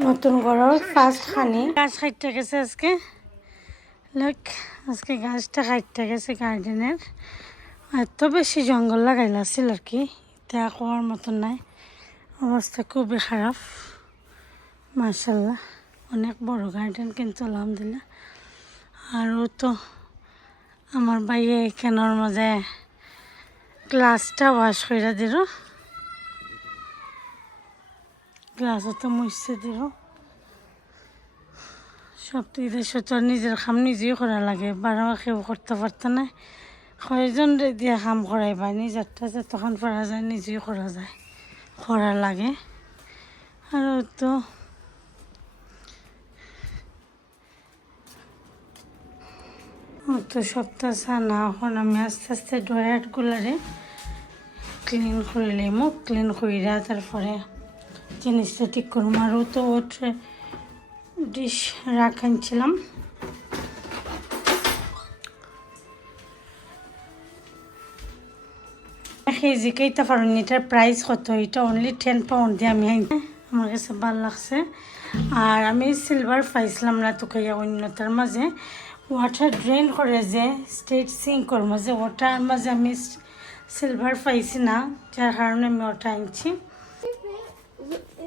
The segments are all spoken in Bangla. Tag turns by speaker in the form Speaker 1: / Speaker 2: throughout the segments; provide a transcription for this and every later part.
Speaker 1: নতুন ঘরের ফার্স্ট খানি। গাছ খাইতে গেছে আজকে। লোক, আজকে গাছটা খাইতে গেছে গার্ডেনের এত বেশি জঙ্গল লাগাইলা ছিল আর কি? এটা কোয়ার মতন নাই। অবস্থা খুবই খারাপ মার্শাল্লাহ অনেক বড় গার্ডেন কিন্তু আলহামদুলিল্লাহ। আৰু তো আমার বাইয়ে এখানোর মাঝে গ্লাসটা ওয়াশ করে দিল। গ্লাসও তো মুছতে দিল। সব তো ঈদের তো নিজের কাম নিজেই করা লাগে, বারো কেউ করতে পারতো না। কয়জন দিয়ে কাম করাই বা নিজেরটা যে তখন পারা যায়, নিজেই করা যায় করা লাগে। আৰু তো তো সপ্তাহ না এখন আমি আস্তে আস্তে ড্রয়ারগুলারে ক্লিন করে লিমো ক্লিন কইরা তারপরে জিনিসটা ঠিক করব আরও তো ওটে ডিশ রাখানছিলাম সেই জিকাইতে পারুন এটার প্রাইস কত? এটা অনলি টেন পাউন্ড দিয়ে আমি আমার কাছে ভালো লাগছে। আর আমি সিলভার পাইছিলাম না তোকে অন্যতার মাঝে। ওয়াটার ড্রেন করে যে স্টেট সিঙ্কর মাঝে। ওটার মাঝে আমি সিলভার পাইছি না, যার কারণে আমি ওটা আনছি।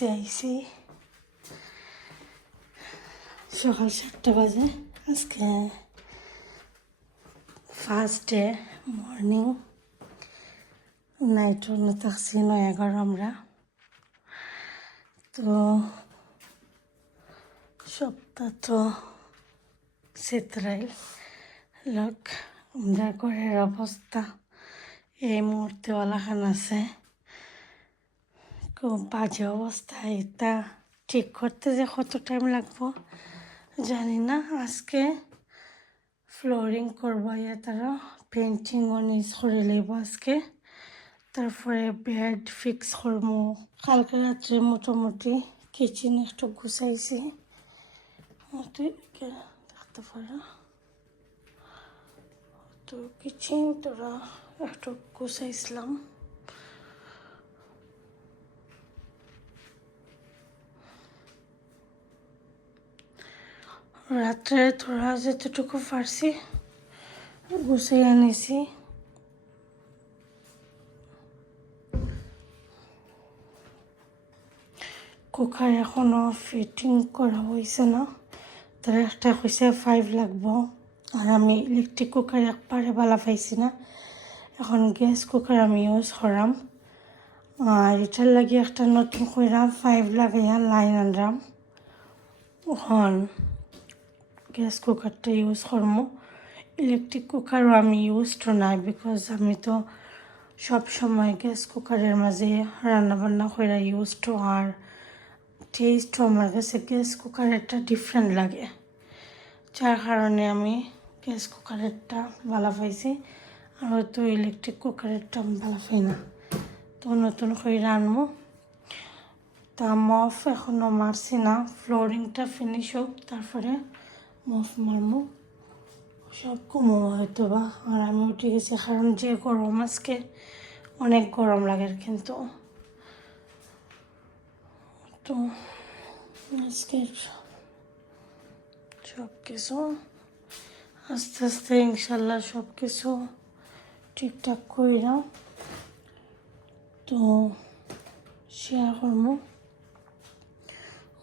Speaker 1: নিচে আইসি সকাল সাতটা বাজে। আজকে ফার্স্ট ডে মর্নিং নাইট অন্য থাকছি নয় এগারো আমরা। তো সপ্তাহ তো চিত্রাইল লোক আমরা ঘরের অবস্থা। এই মুহূর্তে ওলাখান আছে। খুব বাজে অবস্থা এটা। ঠিক করতে যে কত টাইম লাগবো, জানি না। আজকে ফ্লোরিং করব, ইয়া তারা পেন্টিং নিজ করে নেব আজকে। তারপরে বেড ফিক্স করব। কালকে রাত্রে মোটামুটি কিচেন একটু গুছাইছি। দেখতে পারো। তো কিচেন তোরা একটু গুছাইছিলাম। রাত্রে তোরা যেতটুকু পারছি, গুছিয়ে এনেছি কুকার এখনও ফিটিং করা হয়েছে না। তারা একটা কইছে ফাইভ লাগবো। আর আমি ইলেকট্রিক কুকার একবারে বালা পাইছি না। এখন গ্যাস কুকার আমি ইউজ করাম। আর এটার লাগে একটা নতুন কইরাম ফাইভ লাগাইয়া লাইন আনরাম। এখন গ্যাস কুকারটা ইউজ করব ইলেকট্রিক কুকারও আমি ইউজ তো নাই বিকজ আমি তো সব সময় গ্যাস কুকারের মাঝে রান্না বান্না করে ইউজ তো আর টেস্টও আমার কাছে গ্যাস কুকারেরটা ডিফারেন্ট লাগে। যার কারণে আমি গ্যাস কুকারেরটা ভালো পাইছি আর হয়তো ইলেকট্রিক কুকারেরটা ভালো পাই না। তো নতুন করে রানবো তা মফ এখনও মারছি না ফ্লোরিংটা ফিনিশ হোক, তারপরে মফ মারমু সব কমো হয়তো বা, আর আমি উঠে গেছি কারণ যে গরম আজকে অনেক গরম লাগে কিন্তু। তো আজকে সব কিছু আস্তে আস্তে ইনশাল্লাহ সব কিছু ঠিকঠাক করিলাম তো শেয়ার করব।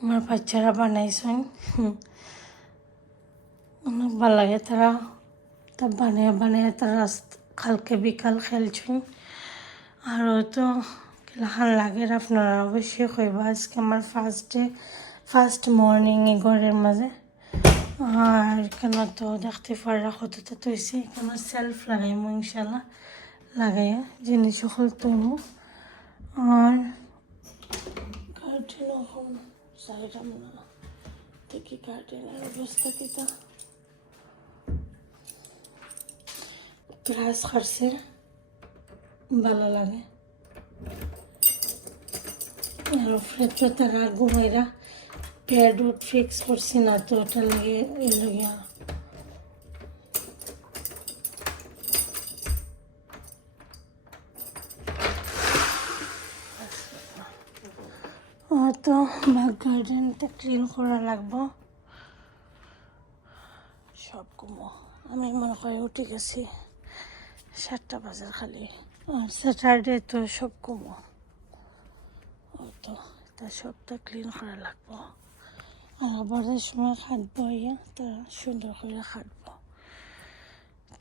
Speaker 1: আমার বাচ্চারা বানাইছেন। অনেক ভালো লাগে তারা। তা বানিয়ে বানিয়ে তারা কালকে বিকাল খেলছেন আর তো কেলাহান লাগে আপনারা অবশ্যই কইবা, আজকে আমার ফার্স্ট ডে ফার্স্ট মর্নিং ঘরের মাঝে। আর কেন তো দেখতে পারা কতটা তো হয়েছে কেন সেলফ লাগাইমু ইনশাল্লাহ, লাগাইয়া জিনিস সকল তৈমু। আর গার্ডেন এখন সাইডাম না দেখি গার্ডেনের অবস্থা কিতা। গ্রাস খারছে ভালো লাগে। আর উপরে তো তারা ঘুমাইরা প্যাড উড ফিক্স করছি না তো, ওটা লাগে এ লাগে তো ব্যাক গার্ডেনটা ক্লিন করা লাগবো। সব কমো আমি মনে করি উঠে গেছি। সাতটা বাজার খালি। স্যাটারডে তো সব কমো। তো, তা সবটা ক্লিন করা লাগবো। আর আবারের সময় খাটবো, ইয়া তারা সুন্দর করে খাটবো।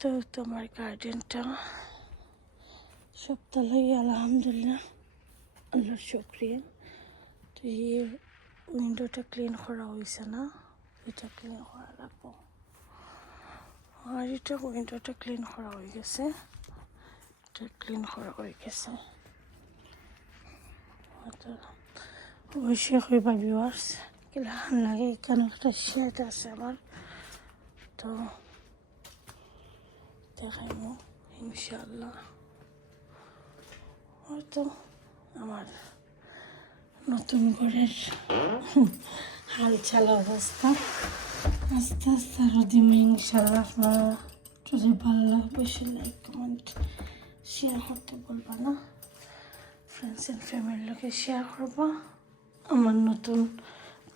Speaker 1: তো তোমার গার্ডেনটা সবটা লই আলহামদুলিল্লাহ, আল্লাহর শুক্রিয়া। তো এই উইন্ডোটা ক্লিন করা হয়েছে না, এটা ক্লিন করা লাগবো। আর এটা উইন্ডোটা ক্লিন করা হয়ে গেছে। এটা ক্লিন করা হয়ে গেছে। অবশ্যই কইবা ভিউয়ার্স কেলাহান লাগে এখানে একটা শেড আছে আমার। তো দেখাইমু ইনশাল্লাহ হয়তো আমার নতুন ঘরের হাল চাল অবস্থা। আস্তে আস্তে আরও দিমে ইনশাল্লাহ যদি ভালো লাগে বেশি লাইক কমেন্ট শেয়ার করতে বলবা না। ফ্রেন্ডস অ্যান্ড ফ্যামিলির লোকে শেয়ার করবা। আমার নতুন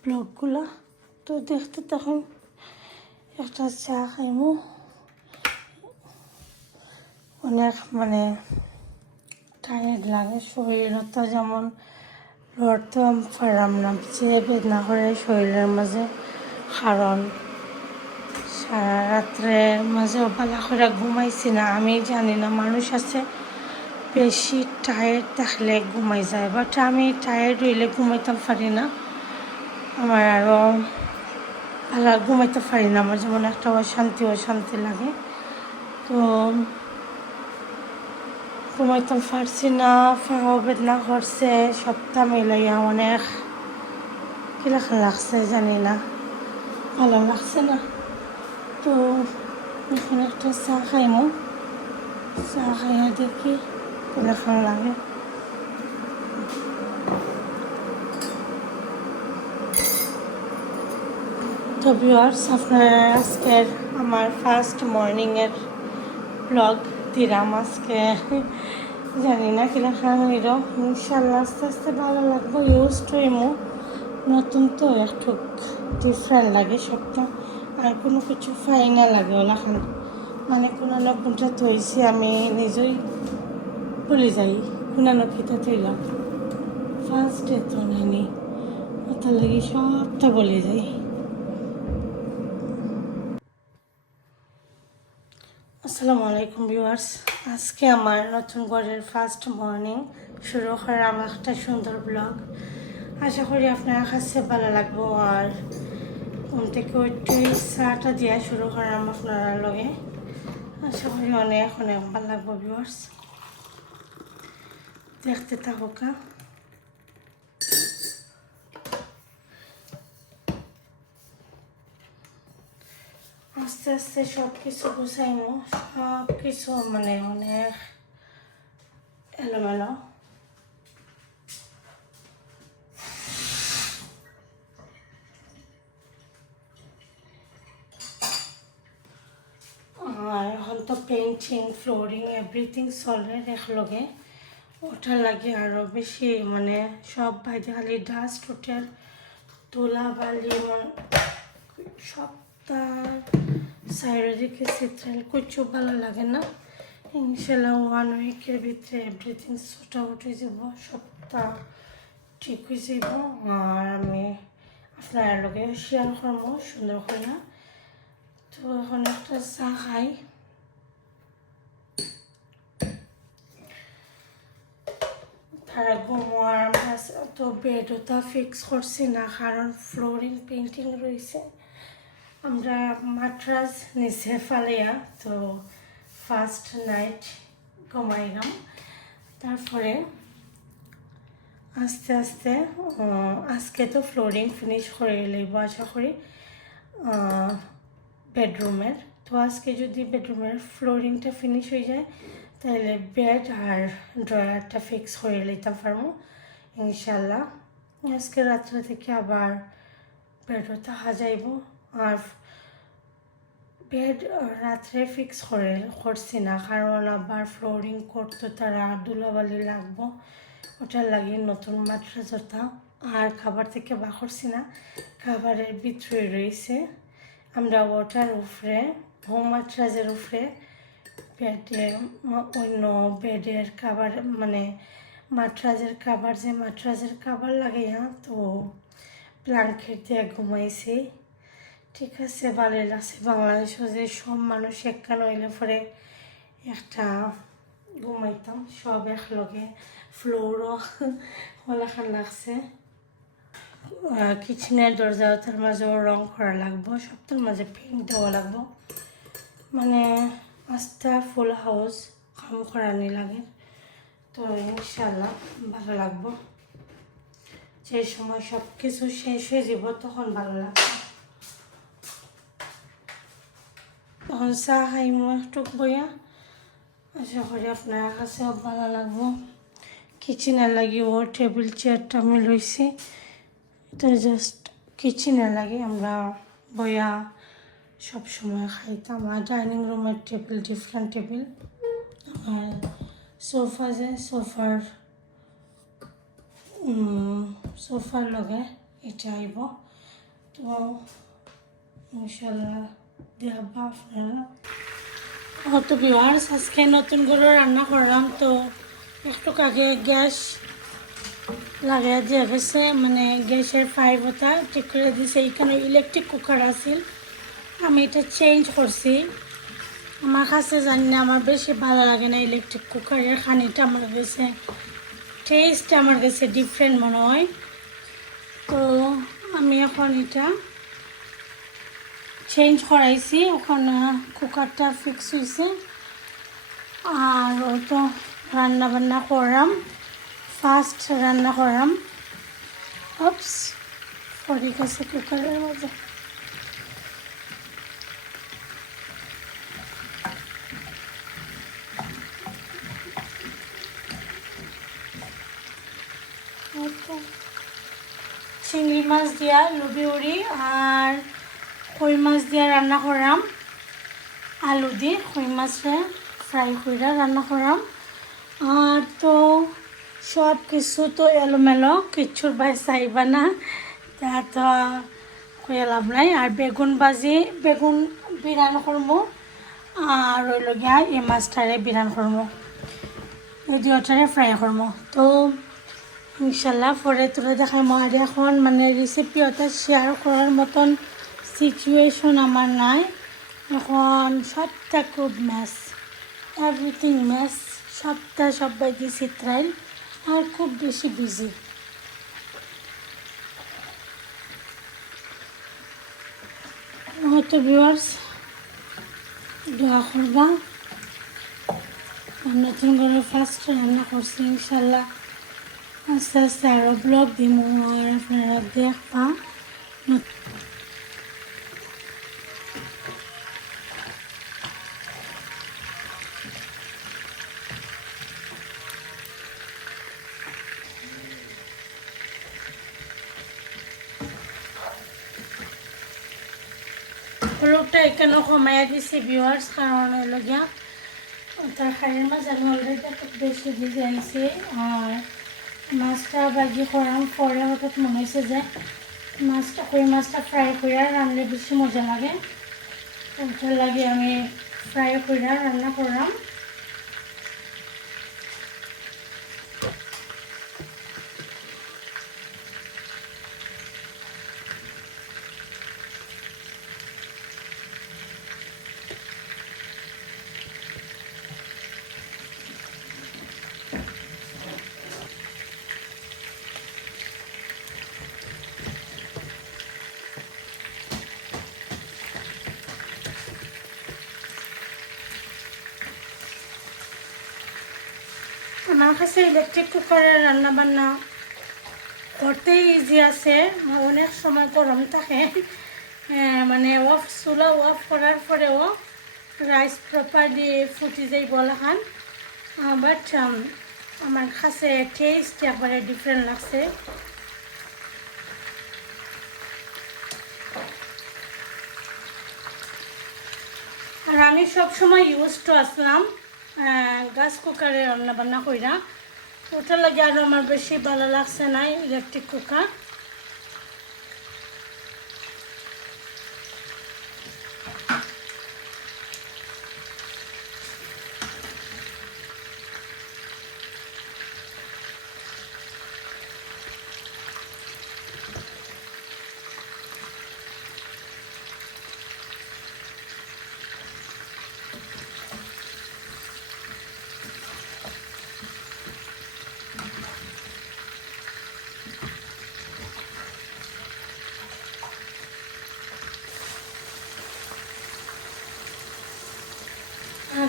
Speaker 1: ব্লগগুলা। তো দেখতে তখন একটা চা খাইমু। অনেক মানে টায়ার্ড লাগে শরীরত যেমন লড়তে পারলাম না যে বেদনা করে শরীরের মাঝে। কারণ সারা রাত্রে মাঝে অবালা করে ঘুমাইছি না, আমি জানি না, মানুষ আছে বেশি টায়ার্ড থাকলে ঘুমাই যায় বাট আমি টায়ার্ড হইলে ঘুমাইতে পারি না। আমার আরও ভালো ঘুমাইতে পারি না, আমার যেমন একটা অশান্তি অশান্তি লাগে। তো ঘুমাইতে পারছি না, ফেঁও বেদনা করছে, সপ্তাহ মিলাইয়া অনেক কীরকম লাগছে, জানি না। ভালো লাগছে না। তো এখন একটা চা খাইমু। চা খাইয়া দেখি কীরকম লাগে। তো ভিউয়ার্স আপনারা আজকের আমার ফার্স্ট মর্নিংয়ের ব্লগ দিলাম আজকে। জানি না কীরকম হইল ইনশাল্লাহ আস্তে আস্তে ভালো লাগবো। ইউজ টু ইমো নতুন তো একটু। ডিফারেন্ট লাগে সবটা। আর কোনো কিছু ফাই না লাগে ওলাখান মানে কোনো নব্বনটা থইছি আমি নিজেই ভুলে যাই। কোনো নকিটা থইলাম। ফার্স্ট তো নাইনি। ওটার লাগে সবটা বলে যাই। আসসালামু আলাইকুম ভিউয়ার্স। আজকে আমার নতুন ঘরের ফার্স্ট মর্নিং শুরু করার আমার একটা সুন্দর ব্লগ আশা করি আপনার কাছে ভালো লাগবো আর ঘুম থেকে একটু চাটা দিয়া শুরু করার আপনারা লগে। আশা করি অনেক অনেক ভালো লাগবো ভিউয়ার্স দেখতে থাকুকা আস্তে আস্তে সব কিছু গুছাইমু সব কিছু মানে অনেক এলোমেলো আর এখন তো পেইন্টিং ফ্লোরিং এভরিথিং চলে একলগে ওটা লাগে আরও বেশি মানে সব বাইরে খালি ডাস্ট ওঠে তোলা বালি মানে সপ্তাহ সাইডের দিকে চিত্রাল কিছু ভালো লাগে না? ইনশাল্লাহ ওয়ান উইকের ভিতরে এভরিথিং সোটা উঠে যাব, সপ্তাহ ঠিক হয়ে যাব। আর আমি আপনার লগে শেয়ার করব, সুন্দর করে। না তো এখন একটা চা খাই। ঘুমোয়ার আমরা তো বেডটা ফিক্স করছি না কারণ ফ্লোরিং পেন্টিং রয়েছে আমরা মাট্রাস নিচে ফালিয়া, তো ফার্স্ট নাইট ঘুমাইলাম। তারপরে আস্তে আস্তে আজকে তো ফ্লোরিং ফিনিশ করে লইব আশা করি বেডরুমের তো আজকে যদি বেডরুমের ফ্লোরিংটা ফিনিশ হয়ে যায় তাহলে বেড আর ড্রয়ারটা ফিক্স করে লইতে পারব ইনশাল্লাহ। আজকে রাত্রে থেকে আবার বেডও থাকা যাইব আর বেড রাত্রে ফিক্স করে, করছি না, কারণ আবার ফ্লোরিং করতে তারা ধুলাবালি লাগবো। ওটার লাগে নতুন মাত্রাস ওটা আর খাবার থেকে বা করছি না, খাবারের ভিতরে রয়েছে। আমরা ওটার উপরে হোম উপরে বেডে অন্য বেডের খাবার মানে মাট্রাজের খাবার, যে মাট্রাজের খাবার লাগে তো ব্ল্যাঙ্কেট দিয়ে ঘুমাইছি। ঠিক আছে ভালোই লাগছে বাংলাদেশও যে সব মানুষ একখান হইলে পরে একটা ঘুমাইতাম, সব একলগে। ফ্লোরও হলাখান লাগছে। কিচেনের দরজা তার মাঝেও রং করা লাগবো, সবটার মাঝে পেইন্ট দেওয়া লাগবো। মানে আস্তা ফুল হাউস কাম করানি লাগে। তো ইনশাল্লাহ ভালো লাগবো। যে সময় সব কিছু শেষ হয়ে যাব, তখন ভালো লাগবে। তখন চা খাইমো একটু বইয়া। আশা করি আপনার কাছেও ভালো লাগবো। কিচেনের লাগি ও টেবিল চেয়ারটা আমি লইছি। এটা জাস্ট কিচেনের লাগে, আমরা বইয়া সব সময় খাইতাম। আর ডাইনিং রুমের টেবিল ডিফারেন্ট টেবিল আর সোফা যে সোফার সোফার লগে এটা আইব। তো ইনশাল্লাহ দেখাবা আপনারা। হয়তো ভিওয়ার্স আজকে নতুন করে রান্না করলাম, তো একটু আগে গ্যাস লাগাই দিয়ে গেছে। মানে গ্যাসের পাইপটা ঠিক করে দিছে। এইখানে ইলেকট্রিক কুকার আছিল। আমি এটা চেঞ্জ করছি। আমার কাছে জানি না, আমার বেশি ভালো লাগে না ইলেকট্রিক কুকারের খানিটা, আমার কাছে টেস্ট আমার কাছে ডিফারেন্ট মনে হয়। তো আমি এখন এটা চেঞ্জ করাইছি ওখানে কুকারটা ফিক্স হয়েছে আর ও তো রান্না বান্না করলাম। ফার্স্ট রান্না করলাম। অপস পরে গেছে কুকারের মধ্যে। চিংড়ি মাছ দিয়া, লুবি উড়ি আর কই মাছ দিয়া রান্না করাম আলু দিয়ে কই মাছে ফ্রাই করে রান্না করাম আর তো সব কিছু তো এলোমেলো কিচ্ছুর ভাই চাইবা না। তা তো কয়ে লাভ নাই। আর বেগুন ভাজি, বেগুন বিরান করব আর ওই লগিয়া এই মাছটারে বিরান করব এই দুটারে ফ্রাই করব তো ইনশাল্লাহ পরে তোরা দেখাই আর এখন মানে রেসিপি ওটা শেয়ার করার মতন সিচুয়েশন আমার নাই। এখন সবটা খুব ম্যাস এভরিথিং ম্যাস সবটা সবাই দিয়েছি ট্রাইল আর খুব বেশি বিজি হয়তো ভিউয়ার্স দোয়া করবা। নতুন করে ফার্স্ট রান্না করছি ইনশাল্লাহ আস্তে আস্তে আরও ব্লগ দিব আর আপনারা দেখবা হলুদটা এখানে কমাইয়া দিছি ভিউয়ার্স কারণ হলো গিয়া তরকারির মাছ আমি অলরেডি খুব বেশি ভিজে আনছি আর মাছটা বাজি করার পরে হঠাৎ মনে হয়েছে যে। মাছটা কই মাছটা ফ্রাই করে রান্না বেশি মজা লাগে। ওটার লাগে আমি ফ্রাই করে রান্না করলাম কাছে ইলেকট্রিক কুকারে রান্না বান্না করতেই ইজি আছে। অনেক সময় গরম থাকে। মানে অফ চুলা অফ করার পরেও রাইস প্রপারলি ফুটি যাই বলাখান বাট আমার কাছে টেস্ট একবারে ডিফারেন্ট লাগছে। আর আমি সবসময় ইউজ তো আসলাম গাছ কুকারে রান্না বান্না কইরা। ওটা লাগে আর আমার বেশি ভালো লাগছে না ইলেকট্রিক কুকার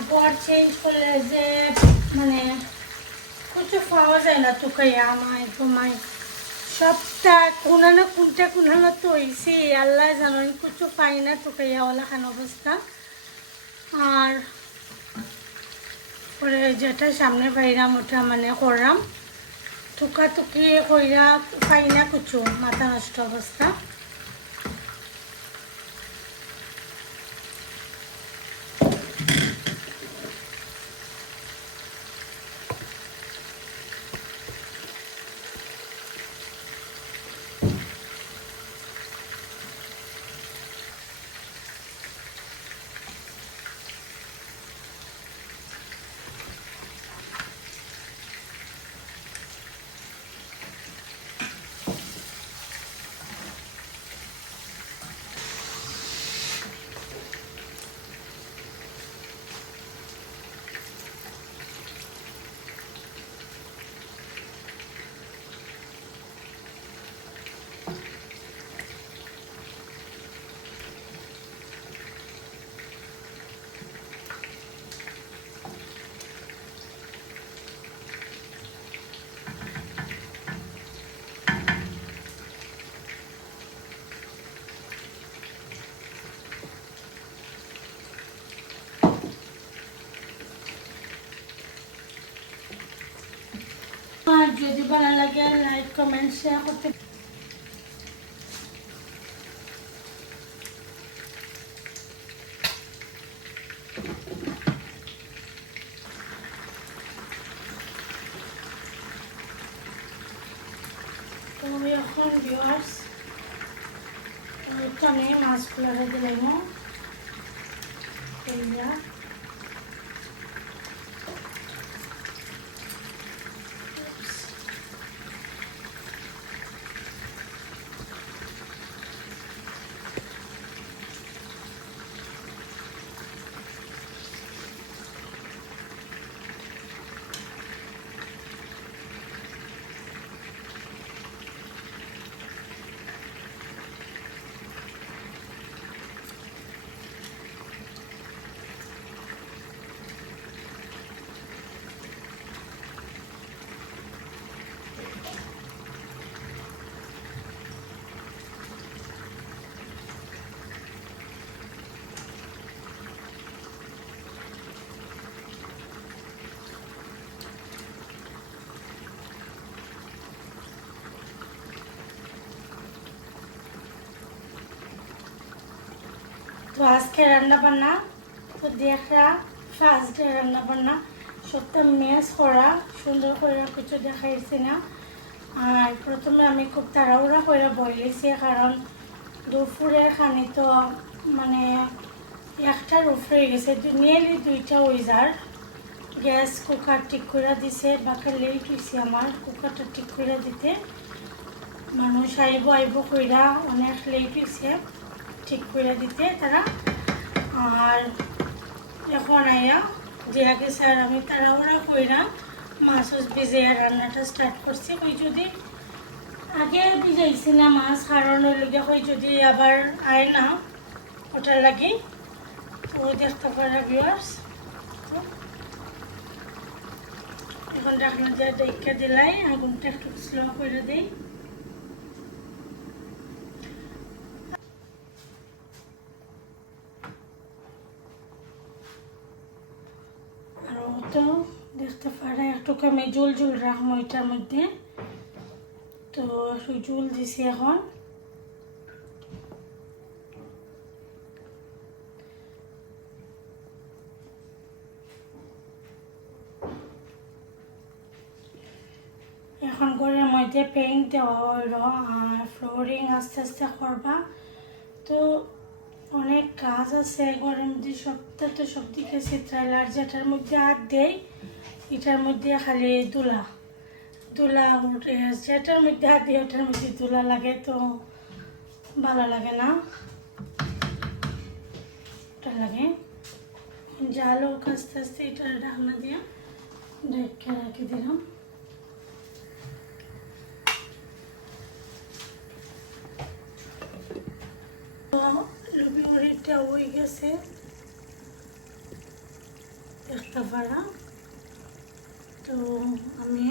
Speaker 1: ঘর চেঞ্জ করলে যে মানে কিছু পাওয়া যায় না তোকাই আমায়, তোমায়। সবটা কোনা না কোনটা কোনা না তো হয়েছি আল্লাহ জানো, আমি কিছু পাই না তোকাইয়া ওলা খান অবস্থা। আর পরে যেটা সামনে পাইরাম ওটা মানে করলাম টুকা টুকি কইরা পাই না কিছু মাথা নষ্ট অবস্থা আর যদি ভালো লাগে লাইক কমেন্ট শেয়ার করতে তো এখন ভিউয়ার্স আমি মাছগুলো দিলাম এইয়া তো আজকে রান্না বান্না তো দেখা ফার্স্ট ডে রান্না বান্না সবটা মেস করা, সুন্দর করে কিছু দেখাইছি না। আর প্রথমে আমি খুব তাড়াহুড়া করে বইলেছি, কারণ দুপুরের খানি তো মানে একটার উপরে গেছে নিয়েলি দুইটা ওইজার গ্যাস কুকার ঠিক করে দিছে, বাকি লেট হয়েছে আমার কুকারটা ঠিক করে দিতে। মানুষ আইব আইব কইরা অনেক লেট হয়েছে ঠিক করে দিতে তারা। আর এখন আইয়া যে আগে স্যার আমি তাড়াহুড়া কইরা মাছ ভিজে রান্নাটা স্টার্ট করছি ওই যদি আগে ভিজাইছি না মাছ, কারণ ওই ওই যদি আবার আয় না ওটার লাগি, তো দেখতে পারা ভিউয়ার্স এখন ঢাকনা দিয়ে ডেকে দিলাই, আগুনটা একটু স্লো করে দিই আর ও তো দেখতে পারে একটু আমি জল জল রাখব এটার মধ্যে। তো জল দিছি এখন। এখন ঘরের মধ্যে পেইন্ট দেওয়া হইল আর ফ্লোরিং আস্তে আস্তে করবা। তো অনেক কাজ আছে ঘরের মধ্যে সবটা তো সব দিকে চিত্রাইলার যেটার মধ্যে হাত দেয় এটার মধ্যে খালি দুলা। দুলা উঠে মধ্যে হাত ওটার মধ্যে দুলা লাগে তো ভালো লাগে না। ওটা লাগে। জালো আস্তে আস্তে এটা ঢাকনা দিয়ে ঢেকে রাখি দিলাম। লুবি মুড়িটা হয়ে গেছে। দেখতে পারা তো আমি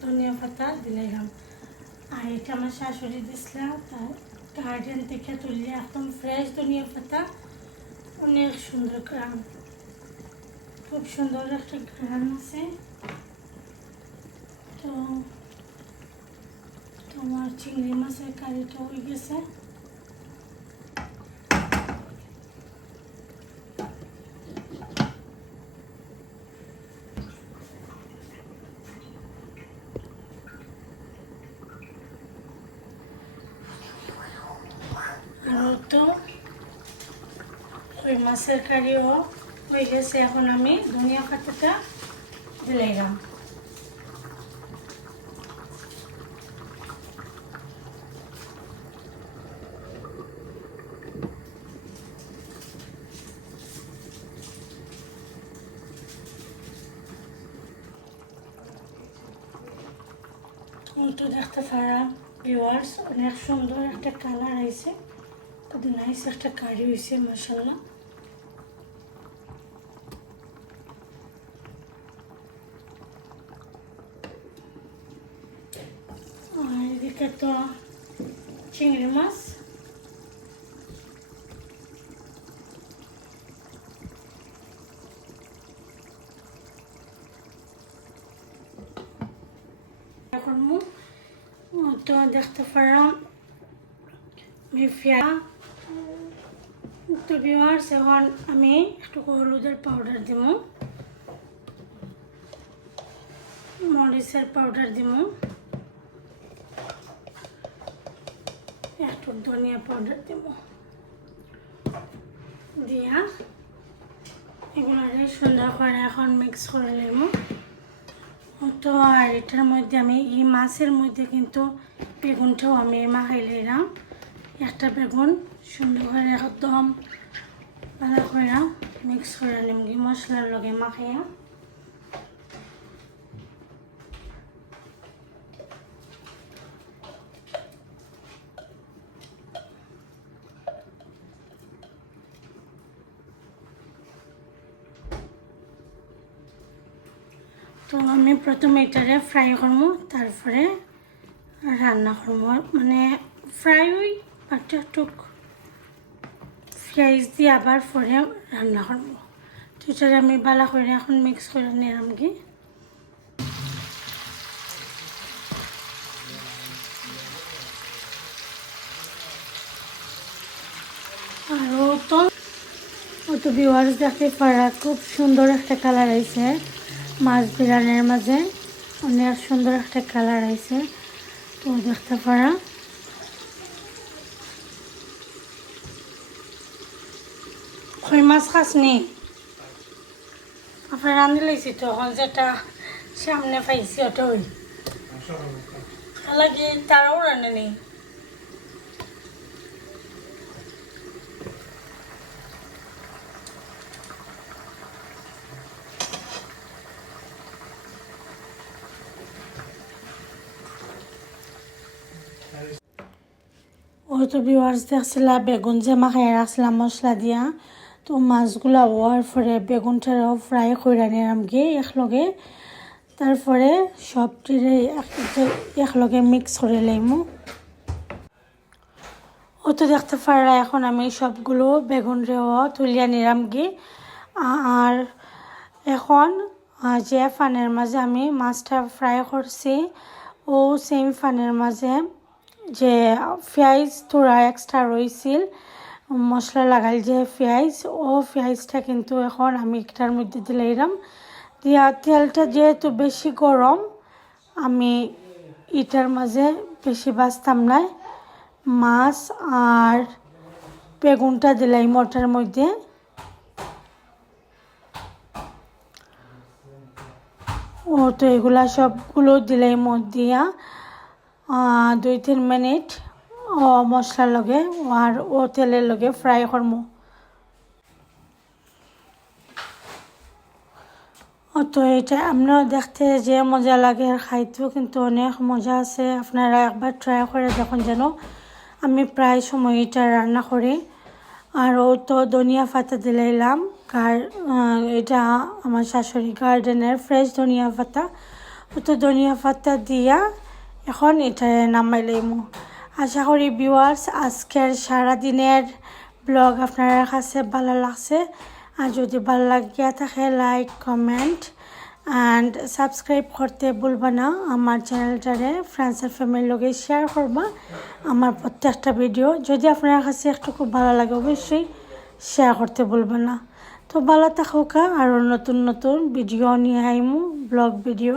Speaker 1: ধনিয়া পাতা দিলাম আর এটা আমার শাশুড়ি দিছিলাম তার গার্ডেন থেকে তুললে একদম ফ্রেশ ধনিয়া পাতা অনেক সুন্দর গ্রাম খুব সুন্দর একটা গ্রাম আছে তো তোমার চিংড়ি মাছের কারিটা হয়ে গেছে আর তো ওই মাছের কারিও হয়ে গেছে এখন আমি ধনিয়া পাতাটা দিলাম তো দেখতে পারাম ভিউয়ার্স অনেক সুন্দর একটা কালার আইছে কত নাইস একটা কারি হয়েছে মাসাল্লাহ এদিকে তো চিংড়ি মাছ মুখ তো দেখতে পারাম মিফিয়া তো ভিউয়ার্স এখন আমি একটু হলুদের পাউডার দিব মরিচের পাউডার দিব একটু ধনিয়া পাউডার দিব দিয়া এগুলো সুন্দর করে এখন মিক্স করে নেব। তো আর এটার মধ্যে আমি এই মাছের মধ্যে কিন্তু বেগুনটাও আমি মাখাই নিলাম। একটা বেগুন সুন্দর করে একদম ভালো করে মিক্স করে নিম মশলার লগে মাখাইয়া তো আমি প্রথমে এটারে ফ্রাই করব তারপরে রান্না করব মানে ফ্রাই ওই একটা টুক পেঁয়াজ দিয়ে আবার পরে রান্না করব তো এটারে আমি বালা করে এখন মিক্স করে নিলাম কি। আরও তো তো ভিউয়ার্স দেখতে পারা খুব সুন্দর একটা কালার আইছে মাছ বিরানের মাঝে। অনেক সুন্দর একটা কালার আইছে। তো দেখতে পারা। কই মাছ খাসনি? আপনার রান্ধি লাইছি তখন যেটা সামনে পাইছি ওটা ওই। লাগে তারাও রান্না নেই তো ভিউয়ার্স দেখছিলা বেগুন যে মাখাই রাখছিলাম মশলা দিয়া তো মাছগুলা হওয়ার পরে বেগুনটাও ফ্রাই করে নিলাম গিয়ে একলগে তারপরে সবটিরে একলগে মিক্স করে লাইমু ও তো দেখতে পারা এখন আমি সবগুলো বেগুন রেও তুলিয়া নিলাম গি আর এখন যে ফানের মাঝে আমি মাছটা ফ্রাই করছি ও সেম ফানের মাঝে যে পেঁয়াজ তোরা এক্সট্রা রয়েছিল মশলা লাগাই যে পেঁয়াজ ও পেঁয়াজটা কিন্তু এখন আমি একটার মধ্যে দিলে দিলাম দিয়া তেলটা যেহেতু বেশি গরম আমি ইটার মাঝে বেশি বাঁচতাম না মাছ আর বেগুনটা দিলাই মটার মধ্যে। ও তো এগুলা সবগুলো দিলাই মদ দিয়া। দুই তিন মিনিট। মশলার লগে আর ও তেলের লগে ফ্রাই করব তো এটা আপনার দেখতে যে মজা লাগে আর খাইতেও কিন্তু অনেক মজা আছে। আপনারা একবার ট্রাই করে দেখুন যেন। আমি প্রায় সময় এটা রান্না করি। আর ও তো ধনিয়া পাতা দিলাম আহ, এটা আমার শাশুড়ি গার্ডেনের ফ্রেশ ধনিয়া পাতা। ও তো ধনিয়া পাতা দিয়া এখন এটা নামাই লাইমু আশা করি ভিউয়ার্স আজকের সারাদিনের ব্লগ আপনার কাছে ভালো লাগছে। আর যদি ভালো লাগিয়া থাকে লাইক কমেন্ট অ্যান্ড সাবস্ক্রাইব করতে ভুলবা না। আমার চ্যানেলটারে ফ্রেন্ডস আর ফ্যামিলির লগে শেয়ার করবা। আমার প্রত্যেকটা ভিডিও যদি আপনার কাছে একটু খুব ভালো লাগে, অবশ্যই শেয়ার করতে ভুলবা না। তো ভালো থাকুকা আরও নতুন নতুন ভিডিও নিয়ে আইমু ব্লগ ভিডিও